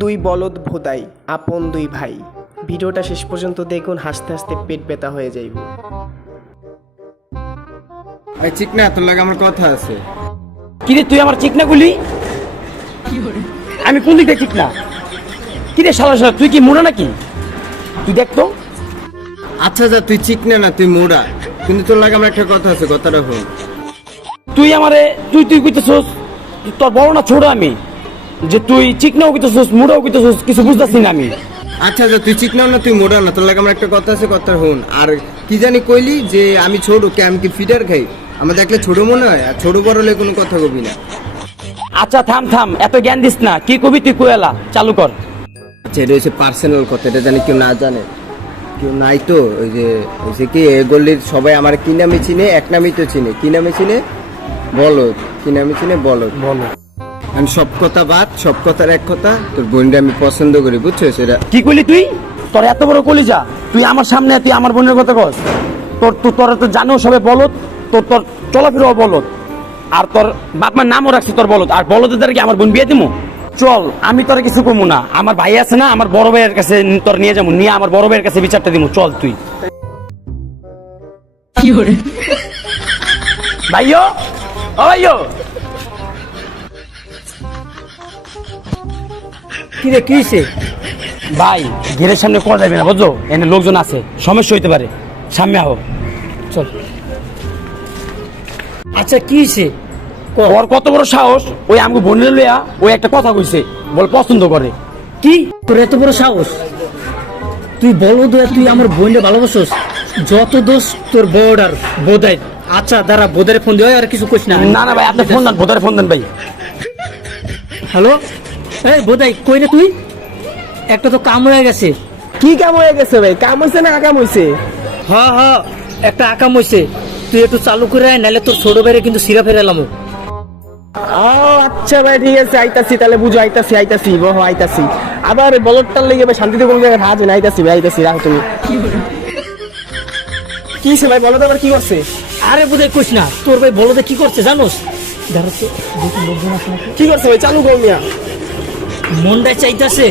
দুই বলদ ভোদাই আপন দুই ভাই। ভিডিওটা শেষ পর্যন্ত দেখুন, হাসতে হাসতে পেট ব্যথা হয়ে যাইব। এই চিকনা, তোর লাগে আমার কথা আছে। কিরে তুই আমার চিকনা গুলি? আমি কোন দিক থেকে চিকনা? কিরে শালা শালা, তুই কি মোড়া নাকি? তুই দেখ তো। আচ্ছা যা, তুই চিকনা না, তুই মোড়া, কিন্তু তোর লাগে আমার একটা কথা আছে, কথাটা হল। তুই আমারে তুই তুই কইতেছস, তোর বড় না ছোট আমি? যে তুই চিকনাও কইতেছস মোড়াও কইতেছস, কিছু বুঝতাছি না আমি। আচ্ছা যা, তুই চিকনাও না তুই মোড়া না, তোর লাগে আমার একটা কথা আছে, কথা হন। আর কি জানি কইলি যে আমি ছোট, কে আমি কি ফিডার খাই? আমার দেখলে ছোট মনে হয়? আর ছোট বড় হলে কোনো কথা কবি না। আচ্ছা থাম থাম, এত জ্ঞান দিস না। কি কবি তুই কইলা, চালু কর। আচ্ছা, এটা হচ্ছে পার্সোনাল কথা, এটা জানি কেউ না জানে, কেউ নাই তো। ওই যে কি এ গল্লির সবাই আমার কি নামে চিনে, এক নামেই তো চিনে। কি নামে চিনে? বলদ। কি নামে চিনে? বলদ। বলো। আমি সব কথা বাদ, সব কথার এক কথা, তোর বোনটা আমি পছন্দ করি, বুঝছো সেটা? কি কইলি তুই? তোর এত বড় কলিজা, তুই আমার সামনে তুই আমার বোনের কথা কস? তোরা তো জানো সবে বলদ, তোর চলাফেরাও বলদ, আর তোর বাপ মার নামও রাখছি তোর বলদ। আর বলদের দ্বারা কি আমার বোন বিয়ে দিমু? চল, আমি তোর কিছু কমু না। আমার ভাই আছে না, আমার বড় ভাইয়ের কাছে তোর নিয়ে যাবো, নিয়ে আমার বড় ভাইয়ের কাছে বিচারটা দিমু। চল তুই। ভাইও, ও ভাইও। কি রে, কি হইছে? ভাই ঘেরের সামনে করা যাবে না, বুঝছো? এনে লোকজন আছে, সমস্যা হইতে পারে। সামনে আহো, চল। আচ্ছা কি হইছে? ওর কত বড় সাহস, ওই আমাকে বোনের লইয়া ওই একটা কথা কইছে, বল পছন্দ করে। কি তোর এত বড় সাহস? তুই বলো দয়া, তুই আমার বোনকে ভালোবাসোস? যত দোষ তোর বর্ডার বোধাই। আচ্ছা দাঁড়া, বোধারে ফোন দিও, আর কিছু কইস না। না না ভাই, আপনি ফোন দেন, বোধারে ফোন দেন ভাই। হ্যালো, এই বোধাই কই রে তুই? একটা তো কাম হয়ে গেছে। কি কাম হয়ে গেছে ভাই? কাম হয়েছে না আকাম হয়েছে? হ্যাঁ হ্যাঁ, একটা আকাম হয়েছে। তুই একটু চালু করে আয়, নাহলে তোর ছোট বাইরে কিন্তু সিরা ফেরে এলাম। ও আচ্ছা ভাই, ঠিক আছে, আইতাছি। তাহলে বুঝো, আইতাছি বহ, আইতাছি। আবার বলদটার লেগে ভাই শান্তিতে কোনো জায়গায় রাজ না। আইতাছি ভাই, আইতাছি, রাখো তুমি। কি হয়েছে ভাই, বলো তো আবার কি করছে? আরে বোধাই কইস না, তোর ভাই বলো কি করছে জানোস? দাঁড়াচ্ছে, দেখি লোকজন আছে নাকি। কি করছে ভাই? চালু কর মিয়া। মনটাই চাইতাছে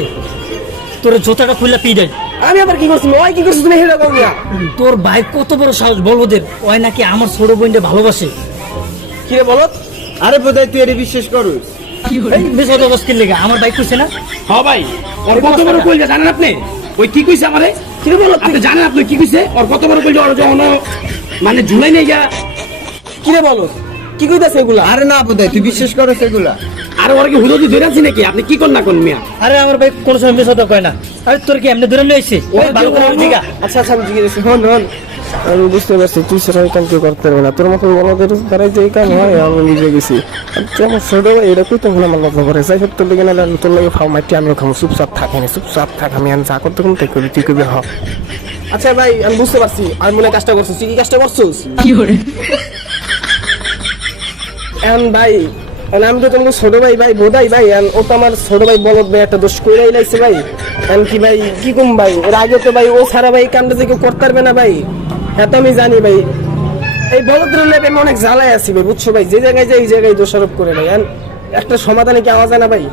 তোর জোতাটা খুললা পিডাই। আমি আবার কি করছি? ওই কি করছিস তুমি? হেরা কর মিয়া। তোর ভাই কত বড় সাহস বলদের, ওই নাকি আমার ছোট বোনকে ভালোবাসে। কি রে বলত? আরে বোধহয় তুই এটা বিশ্বাস করুস? এই বেশ অবস্থির লেগে আমার বাইক কইছে না। হ্যাঁ ভাই, ওর কত বড় কইলা জানেন আপনি? ওই কি কইছে আমারে? কি রে বলত? আপনি জানেন আপনি কি কইছে? ওর কত বড় কইলা, ওর যখন মানে ঝুলাই নেই গা। কি রে বলত? কি কইতাছে এগুলা? আরে না বোধহয় তুই বিশ্বাস করো সেগুলা? আর ওর কি হুদুদি ধরে আছি নাকি? আপনি কি করেন না কোন মিয়া? আরে আমার ভাই কোন সময় বেশ কথা কয় না। আরে তোর কি এমনি ধরে লইছে? ওই ভালো করে দিগা। আচ্ছা আচ্ছা, আমি জিজ্ঞেস করছি। হন হন, আমি বুঝতে পারছি তুই সেটা কাম কেউ করতে পারবে না। তোর মতন বলদের দ্বারাই যে এই কাম হয়, আমি বুঝে গেছি। আর তুই আমার ছোট ভাই, এটা কই তো ভুলে আমার লজ্জা করে। যাই হোক, তোর লেগে না, তোর লাগে ফাও মাটি আমিও খামো। চুপচাপ থাক, আমি চুপচাপ থাক। আমি যা করতে কোন তাই করবি, তুই করবি। হ আচ্ছা ভাই, আমি বুঝতে পারছি আমি মনে হয় কাজটা করছিস। তুই কি কাজটা করছিস? কি করে? এখন ভাই, এখন আমি তো তোমাকে ছোট ভাই, ভাই বোধাই ভাই। ও তো আমার ছোট ভাই বলদ ভাই, একটা দোষ করে লাইছে ভাই। এখন কি ভাই, কি কম ভাই? এর আগে তো ভাই ও সারা ভাই কামটা যে কেউ করতে পারবে না ভাই। হ্যাঁ তো আমি জানি ভাই, এই বলদ লেবে আমি অনেক জ্বালায় আছি ভাই, বুঝছো ভাই? যে জায়গায় যাই এই জায়গায় দোষারোপ করে ভাই। এখন একটা সমাধানে কি আওয়াজ হয় না ভাই?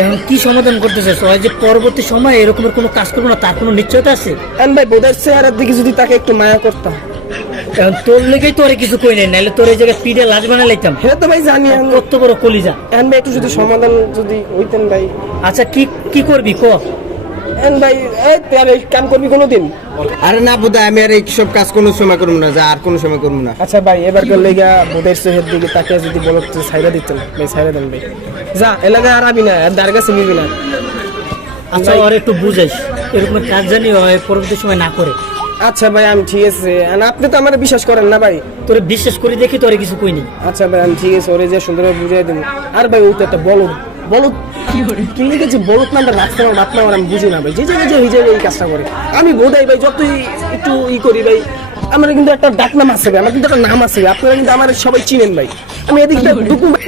এখন কি সমাধান করতেছিস? ওই যে পরবর্তী সময় এরকমের কোনো কাজ করবো না, তার কোনো নিশ্চয়তা আছে? এখন ভাই বোধার চেহারার দিকে যদি তাকে একটু মায়া করতাম। এখন তোর লেগেই তোরে কিছু কই নাই, নাহলে তোর এই জায়গায় পিঠে লাশ বানা লাইতাম। হ্যাঁ তো ভাই জানি। এখন কত বড় কলিজা। এখন ভাই একটু যদি সমাধান যদি হইতেন ভাই। আচ্ছা কি কি করবি ক? এখন ভাই, এই তুই আর এই কাম করবি কোনোদিন? আরে না বোধহয়, আমি আর এই সব কাজ কোনো সময় করবো না, যা আর কোনো সময় করবো না। আচ্ছা ভাই, এবার লেগা বোধের চেহার দিকে তাকে যদি বলো ছাইরা দিতেন ভাই, ছাইরা দেন ভাই। যা এলাকায় আর আবি না, আর দ্বার কাছে নিবি না। আচ্ছা ওর একটু বুঝাইস, এরকম কাজ জানি হয় পরবর্তী সময় না করে। আচ্ছা ভাই, আমি ঠিক আছে। আর আপনি তো আমার বিশ্বাস করেন না ভাই। তোরে বিশ্বাস করে দেখি তোরে কিছু কইনি। আচ্ছা ভাই, আমি ঠিক আছে, ওরে যে সুন্দরভাবে বুঝাই দেবো। আর ভাই ও তো একটা বলদ, বলদ কি লিখেছে? বলদ নামটা রাখতে আমার বাপ মা, আমার আমি বুঝি না ভাই। যে জায়গায় যে ওই জায়গায় এই কাজটা করে। আমি বোধাই ভাই, যতই একটু করি ভাই, আমার কিন্তু একটা ডাক নাম আছে ভাই, আমার কিন্তু একটা নাম আছে ভাই। আপনারা কিন্তু আমার সবাই চিনেন ভাই। আমি এদিকটা ঢুকুন ভাই।